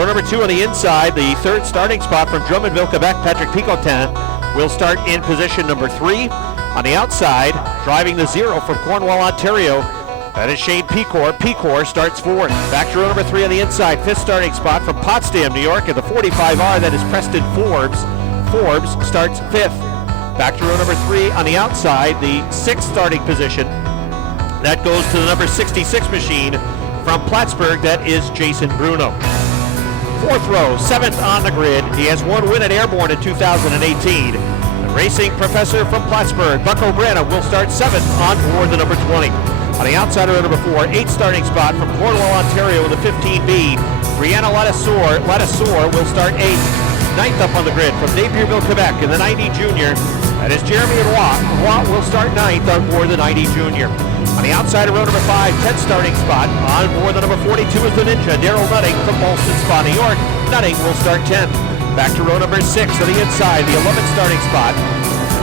Row number 2 on the inside, the third starting spot from Drummondville, Quebec, Patrick Picotin will start in position number 3. On the outside, driving the 0 from Cornwall, Ontario, that is Shane Pecore. Pecore starts 4th. Back to row number 3 on the inside, 5th starting spot from Potsdam, New York, at the 45R, that is Preston Forbes. Forbes starts 5th. Back to row number 3 on the outside, the 6th starting position. That goes to the number 66 machine from Plattsburgh, that is Jason Bruno. 4th row, 7th on the grid. He has 1 win at Airborne in 2018. The racing professor from Plattsburgh, Bucko Branham, will start 7th on board the number 20. On the outside of number 4, 8th starting spot from Cornwall, Ontario in the 15B. Brianna Latisseur will start 8th. 9th up on the grid from Napierville, Quebec in the 90 Junior. That is Jeremy Watt. Watt will start 9th on board the 90 Junior. On the outside of row number 5, 10th starting spot. On board the number 42 is the Ninja, Daryl Nutting from Ballston Spa, New York. Nutting will start 10th. Back to row number 6 on the inside, the 11th starting spot.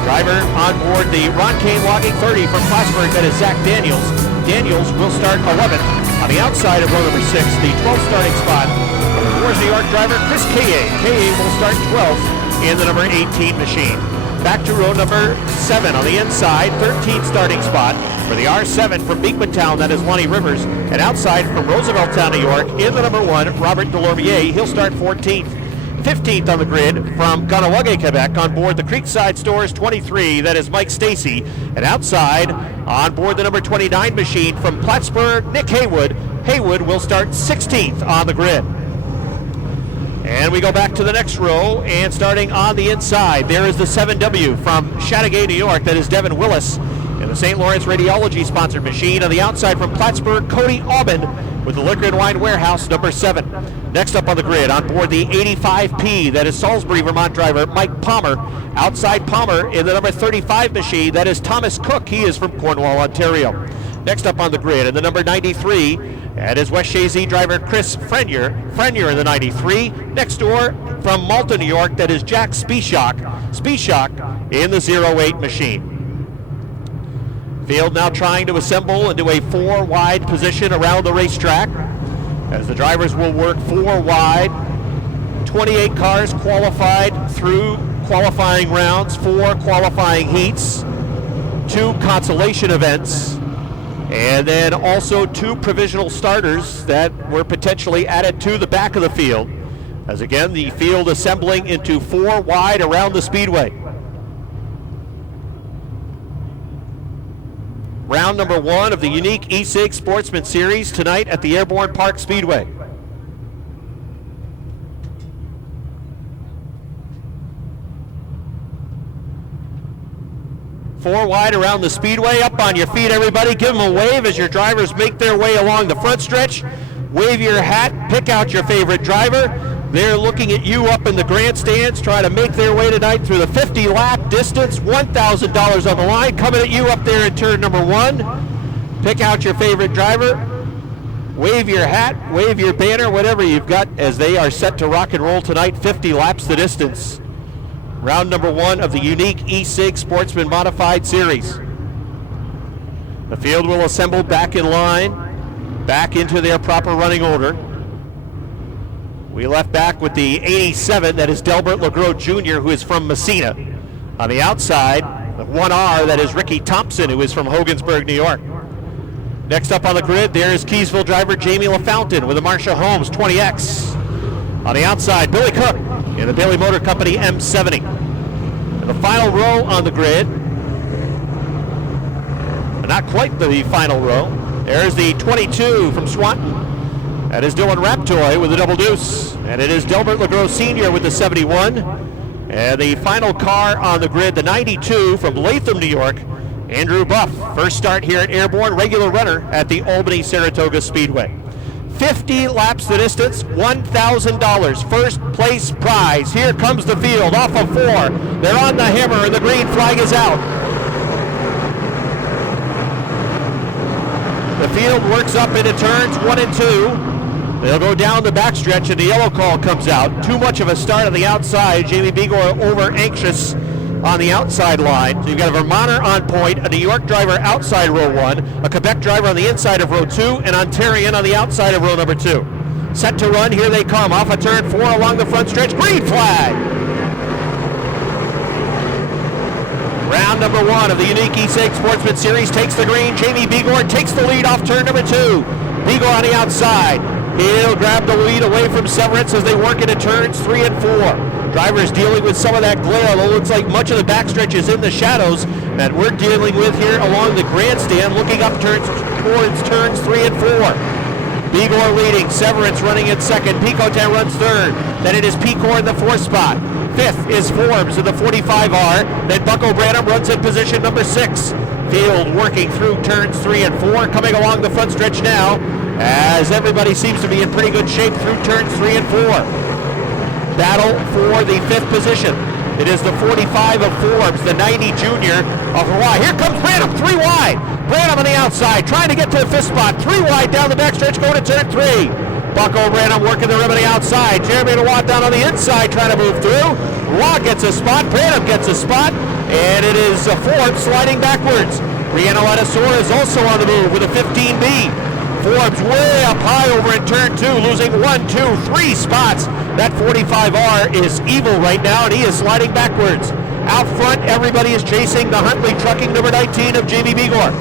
Driver on board the Ron Kane Logging 30 from Plattsburgh, that is Zach Daniels. Daniels will start 11th. On the outside of row number 6, the 12th starting spot. Towards New York driver Chris Kaye. Kaye will start 12th in the number 18 machine. Back to row number 7 on the inside, 13th starting spot for the R7 from Beekmantown, that is Lonnie Rivers. And outside from Roosevelttown, New York, in the number 1, Robert Delormier. He'll start 14th. 15th on the grid from Kahnawake, Quebec, on board the Creekside Stores 23, that is Mike Stacy. And outside, on board the number 29 machine from Plattsburgh, Nick Heywood. Heywood will start 16th on the grid. And we go back to the next row, and starting on the inside, there is the 7W from Chateauguay, New York, that is Devin Willis. And the St. Lawrence Radiology sponsored machine. On the outside from Plattsburgh, Cody Aubin with the Liquor and Wine Warehouse, number 7. Next up on the grid, on board the 85P, that is Salisbury, Vermont driver Mike Palmer. Outside Palmer in the number 35 machine, that is Thomas Cook. He is from Cornwall, Ontario. Next up on the grid, in the number 93, that is West Shazy driver Chris Frenier in the 93. Next door from Malta, New York, that is Jack Spieshak in the 08 machine. Field now trying to assemble into a 4 wide position around the racetrack, as the drivers will work 4 wide. 28 cars qualified through qualifying rounds, 4 qualifying heats, 2 consolation events, and then also 2 provisional starters that were potentially added to the back of the field. As again, the field assembling into 4 wide around the speedway. Round number 1 of the unique E-Cigs Sportsman Series tonight at the Airborne Park Speedway. Four wide around the speedway. Up on your feet, everybody. Give them a wave as your drivers make their way along the front stretch. Wave your hat, pick out your favorite driver. They're looking at you up in the grandstands, trying to make their way tonight through the 50-lap distance. $1,000 on the line. Coming at you up there in turn number 1. Pick out your favorite driver. Wave your hat, wave your banner, whatever you've got, as they are set to rock and roll tonight. 50 laps the distance. Round number 1 of the unique E-Cigs Sportsman Modified Series. The field will assemble back in line, back into their proper running order. We left back with the 87, that is Delbert LeGros Jr., who is from Messina. On the outside, the 1R, that is Ricky Thompson, who is from Hogansburg, New York. Next up on the grid, there is Keysville driver Jamie LaFountain with the Marcia Holmes 20X. On the outside, Billy Cook in the Bailey Motor Company M70. And the final row on the grid, not quite the final row, there's the 22 from Swanton. That is Dylan Raptoy with the double deuce. And it is Delbert LeGros Sr. with the 71. And the final car on the grid, the 92 from Latham, New York, Andrew Buff. First start here at Airborne, regular runner at the Albany-Saratoga Speedway. 50 laps the distance, $1,000. First place prize. Here comes the field off of 4. They're on the hammer and the green flag is out. The field works up into turns 1 and 2. They'll go down the backstretch and the yellow call comes out. Too much of a start on the outside. Jamy Begor over anxious on the outside line. So you've got a Vermonter on point, a New York driver outside row 1, a Quebec driver on the inside of row 2, and Ontarian on the outside of row number 2. set to run. Here they come off of turn 4 along the front stretch. Green flag. Round number 1 of the Unquie E-Cigs Sportsman Series takes the green. Jamy Begor takes the lead off turn number 2. Begor on the outside. He'll grab the lead away from Severance as they work into turns 3 and 4. Drivers dealing with some of that glare, although it looks like much of the backstretch is in the shadows that we're dealing with here along the grandstand, looking up towards turns 3 and 4. Begor leading, Severance running in second, Pecore runs third, then it is Pecore in the 4th spot. 5th is Forbes in the 45R, then Bucko Branham runs in position number 6. Field working through turns 3 and 4, coming along the front stretch now, as everybody seems to be in pretty good shape through turns 3 and 4. Battle for the 5th position. It is the 45 of Forbes, the 90 junior of Hawaii. Here comes Branham, 3 wide. Branham on the outside, trying to get to the 5th spot. 3 wide down the backstretch, going to turn 3. Bucko Branham working the rim on the outside. Jeremy Watt down on the inside, trying to move through. Watt gets a spot, Branham gets a spot, and it is Forbes sliding backwards. Brianna Lattisora is also on the move with a 15B. Forbes way up high over in turn 2, losing 1, 2, 3 spots. That 45R is evil right now, and he is sliding backwards. Out front, everybody is chasing the Huntley Trucking number 19 of Jamy Begor.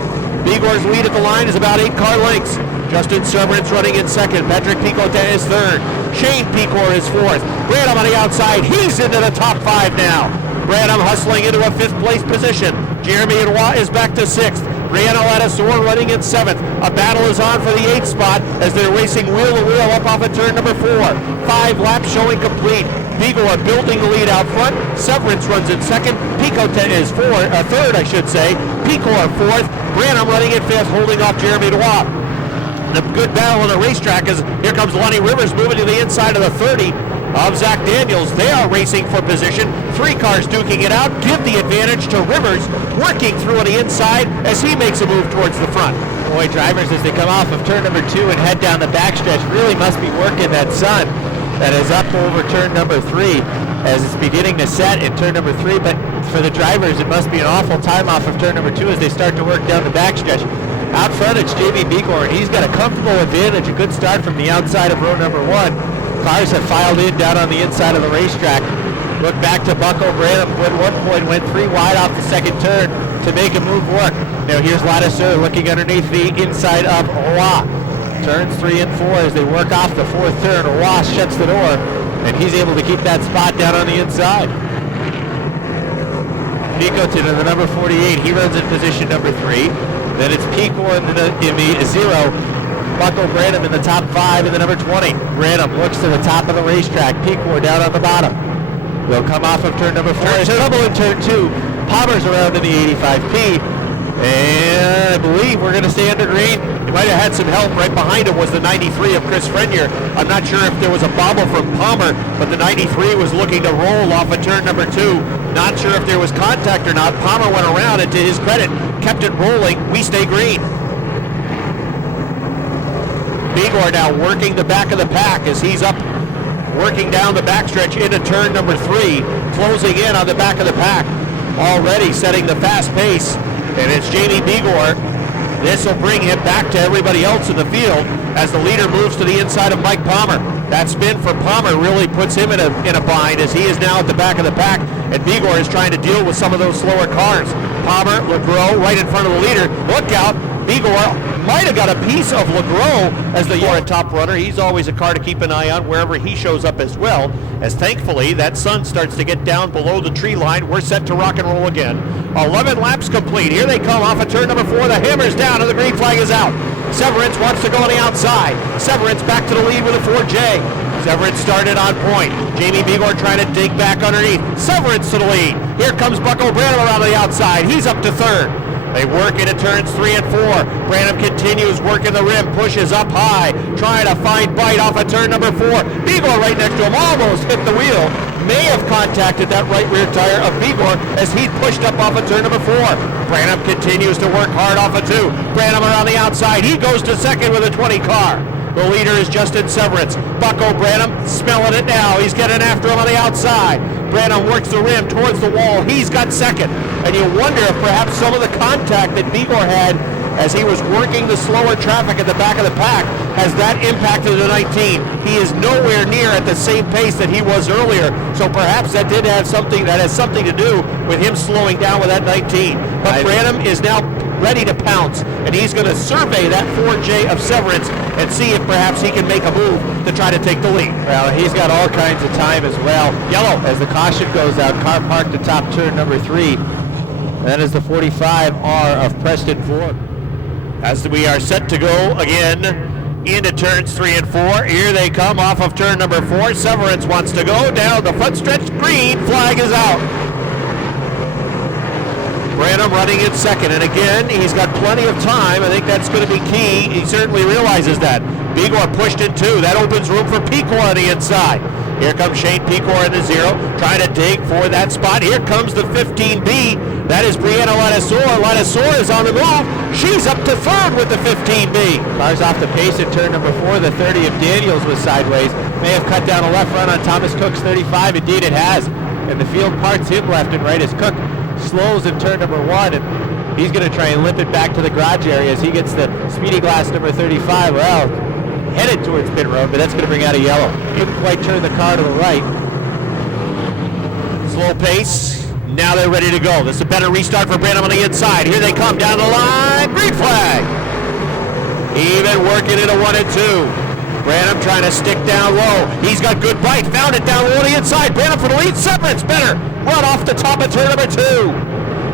Begor's lead at the line is about 8 car lengths. Justin Severance running in second. Patrick Pecore is third. Shane Pecore is 4th. Branham on the outside. He's into the top 5 now. Branham hustling into a 5th place position. Jeremy Watt is back to 6th. Brianna Lattisora running in 7th. A battle is on for the 8th spot as they're racing wheel to wheel up off of turn number 4. 5 laps showing complete. Begor building the lead out front. Severance runs in second. Pecore is third, I should say. Pecore 4th. Branham running in 5th, holding off Jeremy Watt. A good battle on the racetrack as here comes Lonnie Rivers moving to the inside of the 30 of Zach Daniels. They are racing for position. 3 cars duking it out. Give the advantage to Rivers, working through on the inside as he makes a move towards the front. Boy, drivers as they come off of turn number 2 and head down the backstretch really must be working that sun that is up over turn number 3 as it's beginning to set in turn number 3. But for the drivers, it must be an awful time off of turn number 2 as they start to work down the backstretch. Out front, it's Jamy Begor, and he's got a comfortable advantage, a good start from the outside of row number 1. Cars have filed in down on the inside of the racetrack. Look back to Bucko Branham, who at one point went 3 wide off the second turn to make a move work. Now here's Lattisora looking underneath the inside of Roy. Turns 3 and 4 as they work off the 4th turn. Roy shuts the door, and he's able to keep that spot down on the inside. Pecore in the number 48, he runs in position number 3. Then it's Pecore in the 0. Bucko Branham in the top 5 in the number 20. Branham looks to the top of the racetrack. Pecore down on the bottom. They'll come off of turn number 4. There's trouble in turn 2. Palmer's around in the 85P. And I believe we're going to stay under green. He might have had some help. Right behind him was the 93 of Chris Frenier. I'm not sure if there was a bobble from Palmer, but the 93 was looking to roll off of turn number 2. Not sure if there was contact or not. Palmer went around, and to his credit, kept it rolling. We stay green. Begor now working the back of the pack as he's up, working down the backstretch into turn number 3, closing in on the back of the pack. Already setting the fast pace, and it's Jamy Begor. This will bring him back to everybody else in the field as the leader moves to the inside of Mike Palmer. That spin for Palmer really puts him in a bind as he is now at the back of the pack, and Begor is trying to deal with some of those slower cars. Palmer, LeGros right in front of the leader. Look out, Begor might have got a piece of LeGros as the top runner. He's always a car to keep an eye on wherever he shows up as well, as thankfully that sun starts to get down below the tree line. We're set to rock and roll again. 11 laps complete. Here they come off of turn number 4. The hammer's down and the green flag is out. Severance wants to go on the outside. Severance back to the lead with a 4J. Severance started on point. Jamy Begor trying to dig back underneath. Severance to the lead. Here comes Bucko Branham around the outside. He's up to 3rd. They work into turns 3 and 4. Branham continues working the rim, pushes up high, trying to find bite off of turn number 4. Begor right next to him, almost hit the wheel. May have contacted that right rear tire of Begor as he pushed up off of turn number 4. Branham continues to work hard off of 2. Branham around the outside. He goes to 2nd with a 20 car. The leader is Justin Severance. Bucko Branham smelling it now. He's getting after him on the outside. Branham works the rim towards the wall. He's got 2nd. And you wonder if perhaps some of the contact that Begor had as he was working the slower traffic at the back of the pack. Has that impacted the 19? He is nowhere near at the same pace that he was earlier, so perhaps that has something to do with him slowing down with that 19. But Branham is now ready to pounce, and he's going to survey that 4J of Severance and see if perhaps he can make a move to try to take the lead. Well, he's got all kinds of time as well. Yellow as the caution goes out. Car parked at top turn number 3. And that is the 45R of Preston Ford. As we are set to go again into turns 3 and 4. Here they come off of turn number 4. Severance wants to go down the front stretch. Green flag is out. Branham running in second, and again, he's got plenty of time. I think that's going to be key. He certainly realizes that. Begor pushed in 2. That opens room for Pecore on the inside. Here comes Shane Pecore in the 0, trying to dig for that spot. Here comes the 15B. That is Brianna Ladisor. Ladisor is on the move. She's up to 3rd with the 15B. Cars off the pace at turn number 4. The 30 of Daniels was sideways. May have cut down a left run on Thomas Cook's 35. Indeed it has. And the field parts him left and right as Cook slows in turn number 1, and he's going to try and limp it back to the garage area as he gets the speedy glass number 35. Well, headed towards pit road, but that's going to bring out a yellow. Couldn't quite turn the car to the right. Slow pace. Now they're ready to go. This is a better restart for Branham on the inside. Here they come down the line. Green flag. Even working it a 1 and 2. Branham trying to stick down low. He's got good bite. Found it down low on the inside. Branham for the lead. Severance better. Run off the top of turn number 2.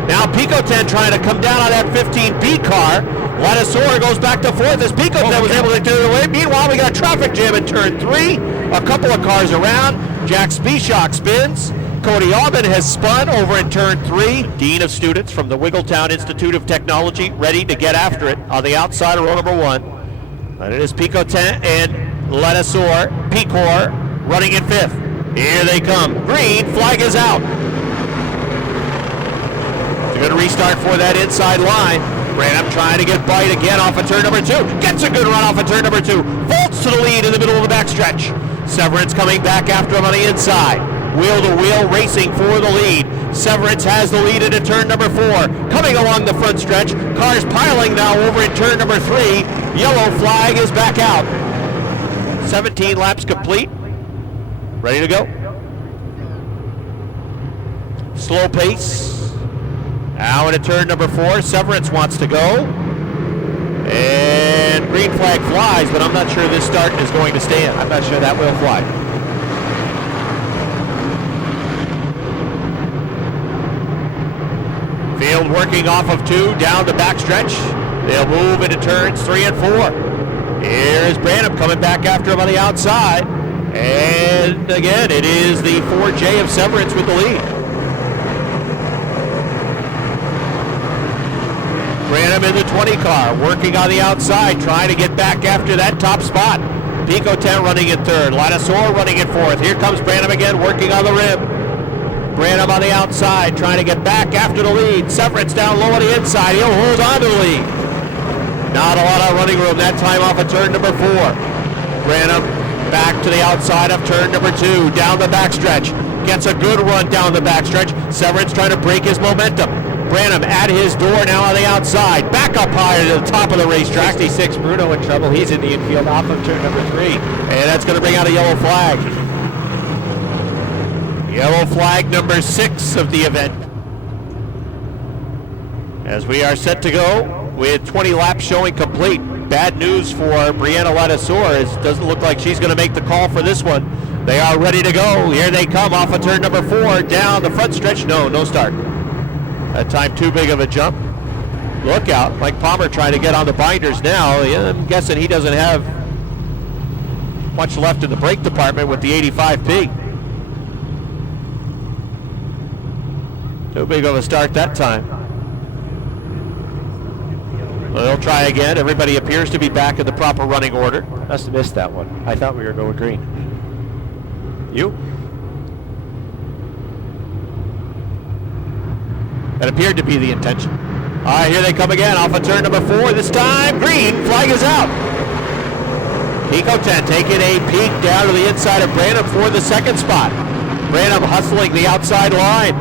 Now Picotin trying to come down on that 15B car. Ladisor goes back to 4th as Picotin was able to do it away. Meanwhile, we got a traffic jam in turn 3. A couple of cars around. Jack Spieshak spins. Cody Aubin has spun over in turn 3. Dean of Students from the Wiggletown Institute of Technology ready to get after it on the outside of row number 1. And it is Picotin and Ladisor. Pecore running in 5th. Here they come. Green flag is out. They're going to restart for that inside line. Branham trying to get bite again off of turn number 2. Gets a good run off of turn number 2. Vaults to the lead in the middle of the backstretch. Severance coming back after him on the inside. Wheel to wheel racing for the lead. Severance has the lead into turn number 4. Coming along the front stretch. Cars piling now over in turn number 3. Yellow flag is back out. 17 laps complete. Ready to go. Slow pace. Now into turn number 4. Severance wants to go. And green flag flies, but I'm not sure this start is going to stand. I'm not sure that will fly. Field working off of 2 down the backstretch. They'll move into turns 3 and 4. Here's Branham coming back after him on the outside. And again, it is the 4J of Severance with the lead. Branham in the 20 car, working on the outside, trying to get back after that top spot. Picotin running in 3rd. Ladisor running in 4th. Here comes Branham again, working on the rim. Branham on the outside, trying to get back after the lead. Severance down low on the inside. He'll hold on to the lead. Not a lot of running room that time off of turn number 4. Branham back to the outside of turn number 2, down the backstretch. Gets a good run down the backstretch. Severance trying to break his momentum. Branham at his door now on the outside. Back up higher to the top of the racetrack. 66 Bruno in trouble. He's in the infield off of turn number 3. And that's going to bring out a yellow flag. Yellow flag number 6 of the event. As we are set to go with 20 laps showing complete. Bad news for Brianna Ladisor. It doesn't look like she's going to make the call for this one. They are ready to go. Here they come off of turn number 4 down the front stretch. No start. That time too big of a jump. Look out. Mike Palmer trying to get on the binders now. I'm guessing he doesn't have much left in the brake department with the 85P. Too big of a start that time. Well, they'll try again. Everybody appears to be back in the proper running order. Must have missed that one. I thought we were going green. You? That appeared to be the intention. All right, here they come again off of turn number 4. This time, green flag is out. Picotin taking a peek down to the inside of Branham for the 2nd spot. Branham hustling the outside line.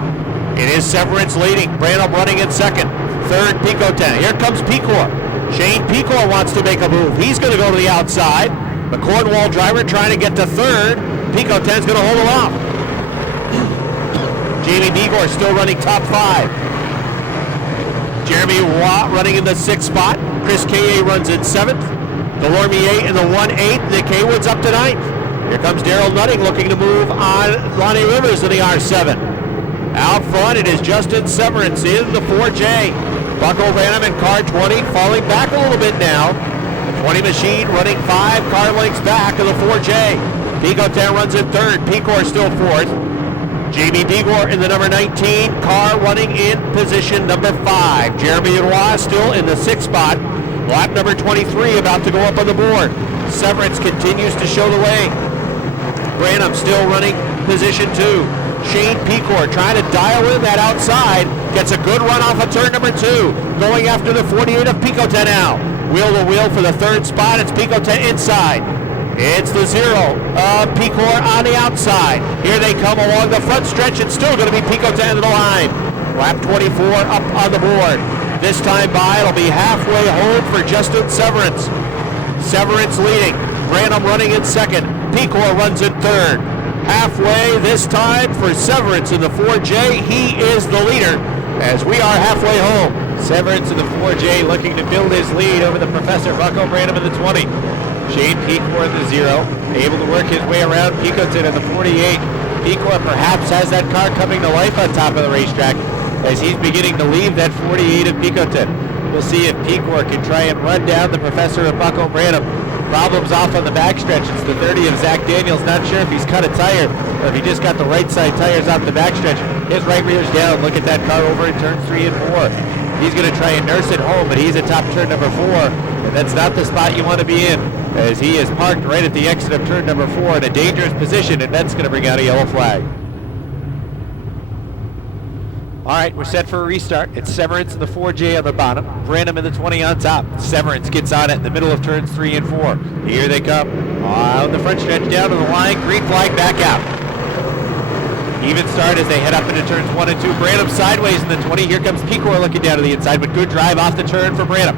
It is Severance leading. Branham running in 2nd. 3rd, Picotin. Here comes Pecore. Shane Pecore wants to make a move. He's going to go to the outside. The Cornwall driver trying to get to third. Pico 10's going to hold him off. Jamy Begor still running top 5. Jeremy Watt running in the 6th spot. Chris K.A. runs in 7th. Delormier in the 1-8. Nick Heywood's up to 9th. Here comes Daryl Nutting looking to move on Lonnie Rivers in the R7. Out front, it is Justin Severance in the 4J. Bucko Branham in car 20, falling back a little bit now. The 20 machine running 5 car lengths back of the 4J. Pico 10 runs in 3rd. Pecore still 4th. Jamy Begor in the number 19 car running in position number 5. Jeremy Roy still in the 6th spot. Lap number 23 about to go up on the board. Severance continues to show the way. Branham still running position 2. Shane Pecore trying to dial in that outside. Gets a good run off of turn number 2. Going after the 48 of Pico 10 now. Wheel to wheel for the 3rd spot. It's Pico 10 inside. It's the 0 of Pecore on the outside. Here they come along the front stretch. It's still going to be Pico 10 to the line. Lap 24 up on the board. This time by, it'll be halfway home for Justin Severance. Severance leading. Branham running in 2nd. Pecore runs in 3rd. Halfway this time for Severance in the 4J. He is the leader as we are halfway home. Severance in the 4J looking to build his lead over the Professor Bucko Branham in the 20. Shane Pecore in the 0, able to work his way around Picoton in the 48. Pecore perhaps has that car coming to life on top of the racetrack as he's beginning to leave that 48 of Picoton. We'll see if Pecore can try and run down the Professor of Bucko Branham. Problems off on the backstretch. It's the 30 of Zach Daniels. Not sure if he's cut a tire or if he just got the right side tires off the backstretch. His right rear's down. Look at that car over in turns 3 and 4. He's going to try and nurse it home, but he's atop turn number 4, and that's not the spot you want to be in, as he is parked right at the exit of turn number 4 in a dangerous position, and that's going to bring out a yellow flag. All right, we're set for a restart. It's Severance in the 4J on the bottom, Branham in the 20 on top. Severance gets on it in the middle of turns 3 and 4. Here they come. On the front stretch down to the line, green flag back out. Even start as they head up into turns 1 and 2. Branham sideways in the 20. Here comes Pecore looking down to the inside, but good drive off the turn for Branham.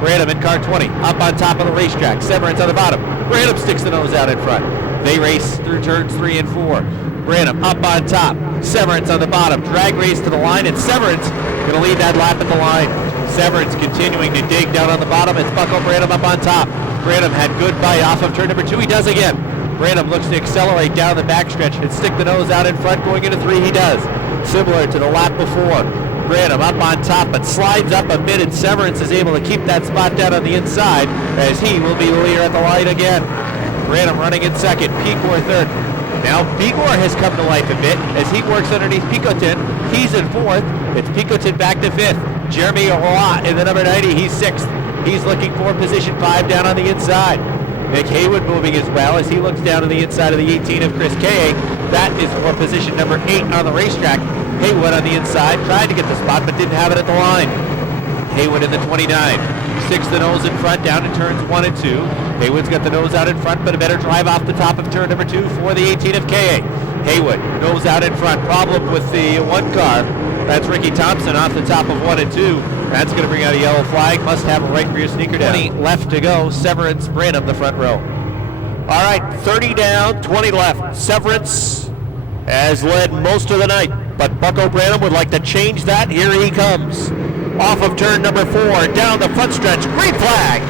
Branham in car 20, up on top of the racetrack. Severance on the bottom. Branham sticks the nose out in front. They race through turns 3 and 4. Branham up on top. Severance on the bottom. Drag race to the line, and Severance going to lead that lap at the line. Severance continuing to dig down on the bottom. It's Bucko Branham up on top. Branham had good bite off of turn number 2. He does again. Branham looks to accelerate down the backstretch and stick the nose out in front. Going into 3, he does. Similar to the lap before. Branham up on top, but slides up a bit, and Severance is able to keep that spot down on the inside as he will be the leader at the line again. Branham running in 2nd, Pecore 3rd. Now Begor has come to life a bit as he works underneath Picoton. He's in 4th. It's Picoton back to 5th. Jeremy Roy in the number 90. He's 6th. He's looking for position 5 down on the inside. Nick Heywood moving as well as he looks down to the inside of the 18 of Chris K.A. That is for position number 8 on the racetrack. Heywood on the inside, tried to get the spot but didn't have it at the line. Heywood in the 29. Sticks the nose in front down to turns 1 and 2. Heywood's got the nose out in front, but a better drive off the top of turn number 2 for the 18 of K.A. Heywood, nose out in front. Problem with the 1 car. That's Ricky Thompson off the top of 1 and 2. That's going to bring out a yellow flag. Must have a right rear sneaker down. 20 left to go. Severance, Branham, the front row. All right, 30 down, 20 left. Severance has led most of the night, but Bucko Branham would like to change that. Here he comes. Off of turn number 4, down the front stretch. Green flag.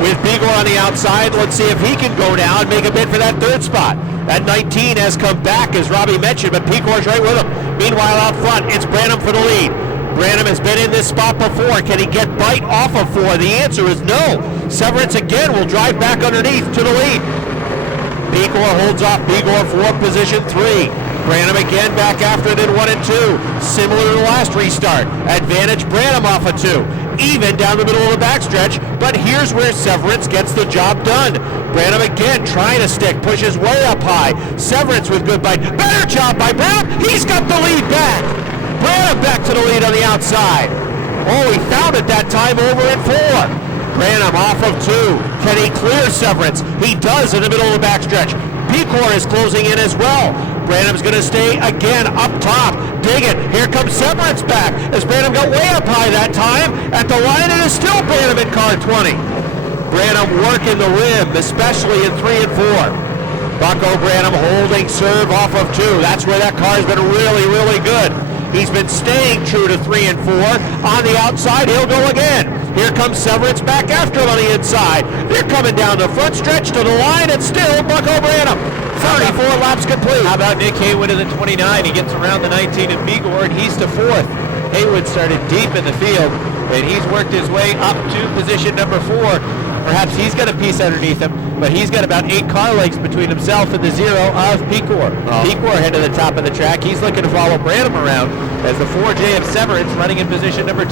With Begor on the outside, let's see if he can go now and make a bid for that 3rd spot. That 19 has come back, as Robbie mentioned, but Pecore's right with him. Meanwhile, out front, it's Branham for the lead. Branham has been in this spot before. Can he get bite off of 4? The answer is no. Severance again will drive back underneath to the lead. Pecore holds off Begor for position 3. Branham again back after it in 1 and 2. Similar to the last restart. Advantage Branham off of 2. Even down the middle of the backstretch, but here's where Severance gets the job done. Branham again trying to stick, pushes way up high. Severance with good bite. Better job by Branham. He's got the lead back. Branham back to the lead on the outside. Oh, he found it that time over at 4. Branham off of 2. Can he clear Severance? He does in the middle of the backstretch. Pecore is closing in as well. Branham's going to stay again up top. Dig it. Here comes Severance back as Branham got way up high that time. At the line, it is still Branham in car 20. Branham working the rim, especially in 3 and 4. Bucko Branham holding serve off of 2. That's where that car's been really, really good. He's been staying true to 3 and 4. On the outside, he'll go again. Here comes Severance back after him on the inside. They're coming down the front stretch to the line. It's still Bucko Branham. 34 laps complete. How about Nick Heywood in the 29? He gets around the 19 in Begor, and he's to 4th. Heywood started deep in the field, and he's worked his way up to position number 4. Perhaps he's got a piece underneath him, but he's got about 8 car lengths between himself and the 0 of Pecore. Pecore head to the top of the track. He's looking to follow Branham around as the 4J of Severance running in position number 2.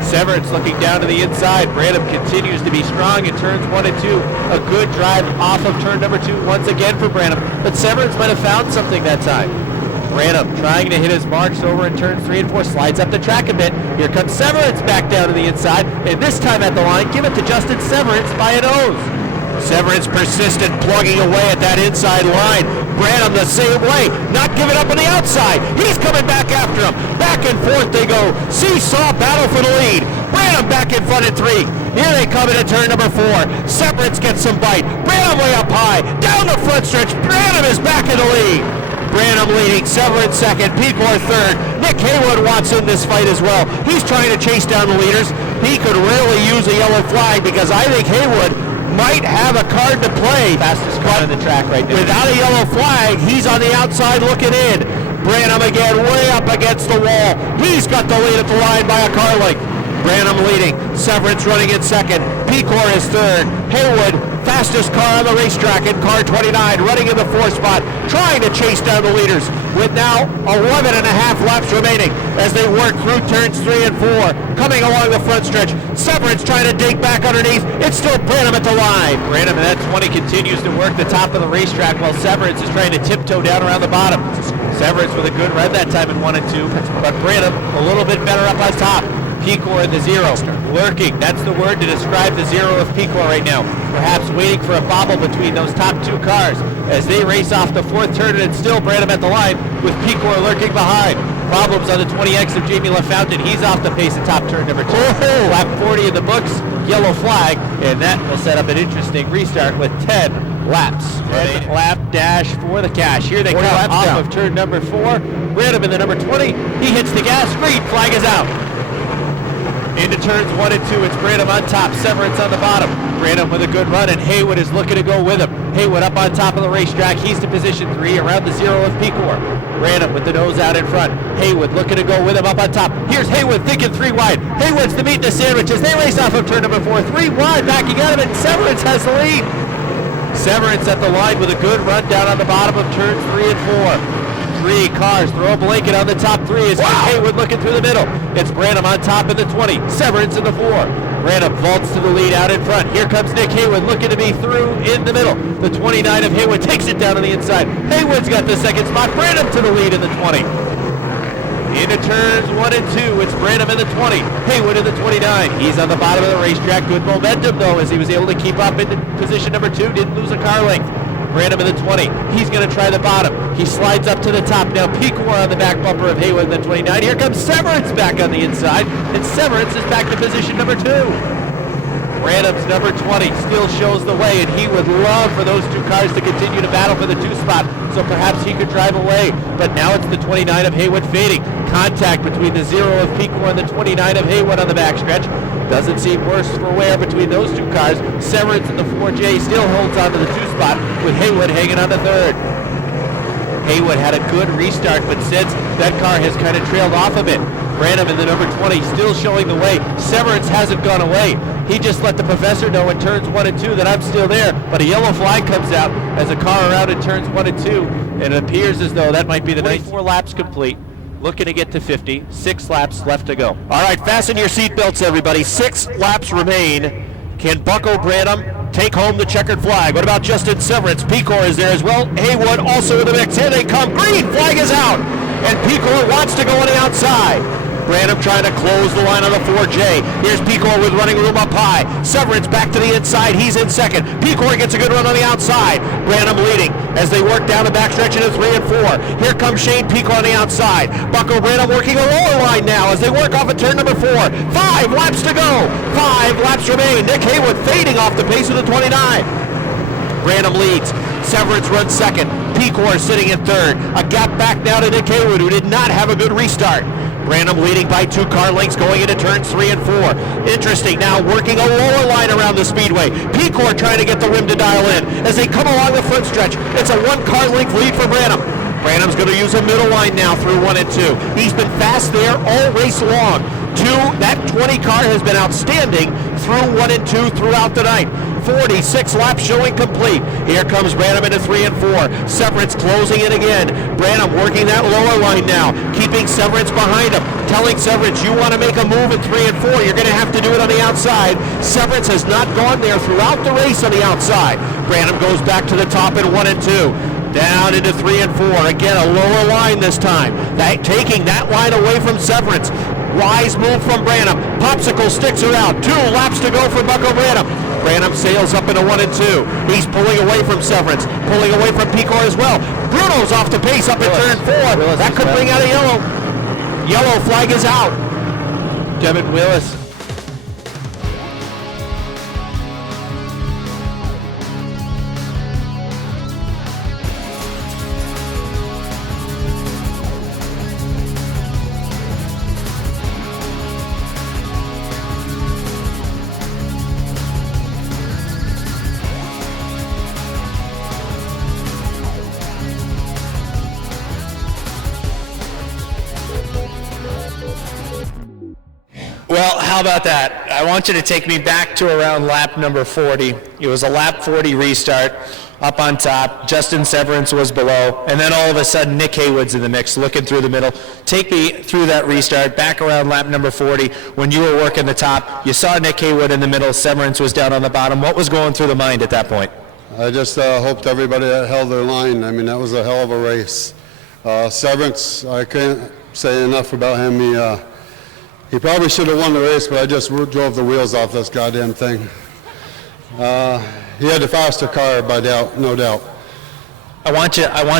Severance looking down to the inside. Branham continues to be strong in turns 1 and 2. A good drive off of turn number 2 once again for Branham, but Severance might have found something that time. Branham trying to hit his marks over in turns 3 and 4, slides up the track a bit. Here comes Severance back down to the inside, and this time at the line, give it to Justin Severance by a nose. Severance persistent, plugging away at that inside line. Branham the same way, not giving up on the outside. He's coming back after him. Back and forth they go. Seesaw battle for the lead. Branham back in front at 3. Here they come into turn number 4. Severance gets some bite. Branham way up high. Down the front stretch. Branham is back in the lead. Branham leading, Severance second, Pecore third. Nick Heywood wants in this fight as well. He's trying to chase down the leaders. He could really use a yellow flag because I think Heywood might have a card to play. Fastest car on the track right now. Without a yellow flag, he's on the outside looking in. Branham again way up against the wall. He's got the lead at the line by a car length. Branham leading, Severance running in second. Pecore is third. Heywood, fastest car on the racetrack in car 29, running in the 4th spot, trying to chase down the leaders with now 11 and a half laps remaining as they work through turns 3 and 4. Coming along the front stretch, Severance trying to dig back underneath. It's still Branham at the line. Branham in that 20 continues to work the top of the racetrack while Severance is trying to tiptoe down around the bottom. Severance with a good run that time in 1 and 2, but Branham a little bit better up on top. Pecore in the 0, lurking. That's the word to describe the 0 of Pecore right now. Perhaps waiting for a bobble between those top 2 cars as they race off the 4th turn, and it's still Branham at the line with Pecore lurking behind. Problems on the 20X of Jamy LaFountain. He's off the pace at top turn number 2. Lap 40 in the books, yellow flag, and that will set up an interesting restart with 10 laps. 10 lap dash for the cash. Here they come off of turn number 4. Branham in the number 20. He hits the gas. Green flag is out. Into turns 1 and 2, it's Branham on top, Severance on the bottom. Branham with a good run, and Heywood is looking to go with him. Heywood up on top of the racetrack. He's to position 3 around the 0 of Pecore. Branham with the nose out in front. Heywood looking to go with him up on top. Here's Heywood thinking 3 wide. Heywood's the meat in the sandwich as they race off of turn number 4. 3 wide, backing out of it, and Severance has the lead. Severance at the line with a good run down on the bottom of turns 3 and 4. 3 cars, throw a blanket on the top 3 as Heywood looking through the middle. It's Branham on top in the 20, Severance in the 4. Branham vaults to the lead out in front. Here comes Nick Heywood looking to be through in the middle. The 29 of Heywood takes it down on the inside. Heywood's got the second spot. Branham to the lead in the 20. Into turns 1 and 2, it's Branham in the 20, Heywood in the 29. He's on the bottom of the racetrack. Good momentum though as he was able to keep up in position number 2. Didn't lose a car length. Branham in the 20. He's going to try the bottom. He slides up to the top. Now Pecore on the back bumper of Heywood in the 29. Here comes Severance back on the inside, and Severance is back to position number 2. Branham's number 20 still shows the way, and he would love for those 2 cars to continue to battle for the 2 spot, so perhaps he could drive away. But now it's the 29 of Heywood fading. Contact between the 0 of Pecore and the 29 of Heywood on the backstretch. Doesn't seem worse for wear between those 2 cars. Severance in the 4J still holds on to the 2 spot with Heywood hanging on the 3rd. Heywood had a good restart, but since that car has kind of trailed off a bit. Branham in the number 20 still showing the way. Severance hasn't gone away. He just let the professor know in turns 1 and 2 that I'm still there, but a yellow flag comes out as a car around in turns 1 and 2, and it appears as though that might be the 24 laps complete. Looking to get to 50, 6 laps left to go. All right, fasten your seatbelts, everybody. 6 laps remain. Can Bucko Branham take home the checkered flag? What about Justin Severance? Pecore is there as well. Heywood also in the mix. Here they come. Green flag is out, and Pecore wants to go on the outside. Branham trying to close the line on the 4J. Here's Pecore with running room up high. Severance back to the inside. He's in second. Pecore gets a good run on the outside. Branham leading as they work down the backstretch into 3 and 4. Here comes Shane Pecore on the outside. Bucko Branham working a lower line now as they work off at turn number 4. 5 laps to go. 5 laps remain. Nick Heywood fading off the pace of the 29. Branham leads. Severance runs second. Pecore sitting in third. A gap back now to Nick Heywood, who did not have a good restart. Branham leading by 2 car lengths going into turns 3 and 4. Interesting now, working a lower line around the speedway. Pecore trying to get the rim to dial in as they come along the front stretch. It's a 1 car length lead for Branham. Branham's going to use a middle line now through 1 and 2. He's been fast there all race long. That 20 car has been outstanding through 1 and 2 throughout the night. 46 laps showing complete. Here comes Branham into 3 and 4. Severance closing in again. Branham working that lower line now, keeping Severance behind him, telling Severance, you want to make a move in 3 and 4, you're going to have to do it on the outside. Severance has not gone there throughout the race on the outside. Branham goes back to the top in 1 and 2. Down into 3 and 4. Again, a lower line this time. Taking that line away from Severance. Wise move from Branham. Popsicle sticks her out. 2 laps to go for Bucko Branham. Branham sails up into 1 and 2. He's pulling away from Severance. Pulling away from Pecore as well. Bruno's off the pace up at turn 4. That could bring out a yellow. Yellow flag is out. Devin Willis. Well, how about that? I want you to take me back to around lap number 40. It was a lap 40 restart. Up on top, Justin Severance was below, and then all of a sudden Nick Heywood's in the mix, looking through the middle. Take me through that restart, back around lap number 40. When you were working the top, you saw Nick Heywood in the middle, Severance was down on the bottom. What was going through the mind at that point? I just hoped everybody held their line. I mean, that was a hell of a race. Severance, I can't say enough about him. He probably should have won the race, but I just drove the wheels off this goddamn thing. He had the faster car, by doubt, no doubt. I want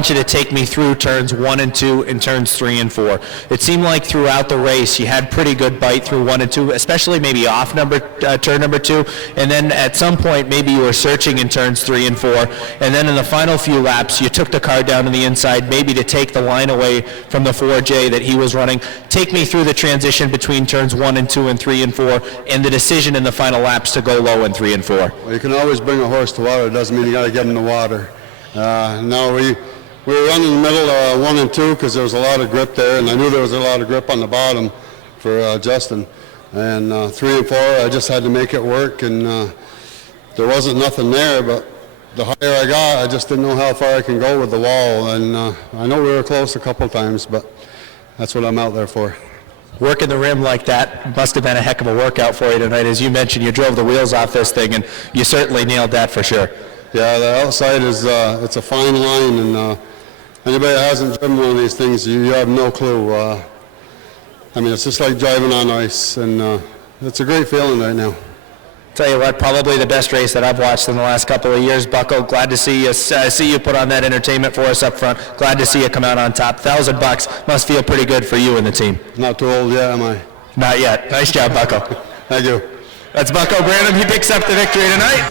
you to take me through turns 1 and 2 and turns 3 and 4. It seemed like throughout the race you had pretty good bite through 1 and 2, especially maybe off turn number 2, and then at some point maybe you were searching in turns 3 and 4, and then in the final few laps you took the car down to the inside maybe to take the line away from the 4J that he was running. Take me through the transition between turns 1 and 2 and 3 and 4 and the decision in the final laps to go low in 3 and 4. Well, you can always bring a horse to water. It doesn't mean you got to get him to water. No, we were running in the middle 1 and 2 because there was a lot of grip there, and I knew there was a lot of grip on the bottom for Justin. And 3 and 4, I just had to make it work, and there wasn't nothing there, but the higher I got, I just didn't know how far I can go with the wall. And I know we were close a couple times, but that's what I'm out there for. Working the rim like that must have been a heck of a workout for you tonight. As you mentioned, you drove the wheels off this thing, and you certainly nailed that for sure. Yeah, the outside is it's a fine line, and anybody that hasn't driven one of these things, you have no clue. I mean, it's just like driving on ice, and it's a great feeling right now. Tell you what, probably the best race that I've watched in the last couple of years, Bucko. Glad to see you put on that entertainment for us up front. Glad to see you come out on top. $1,000 must feel pretty good for you and the team. Not too old yet, am I? Not yet. Nice job, Bucko. Thank you. That's Bucko Branham. He picks up the victory tonight.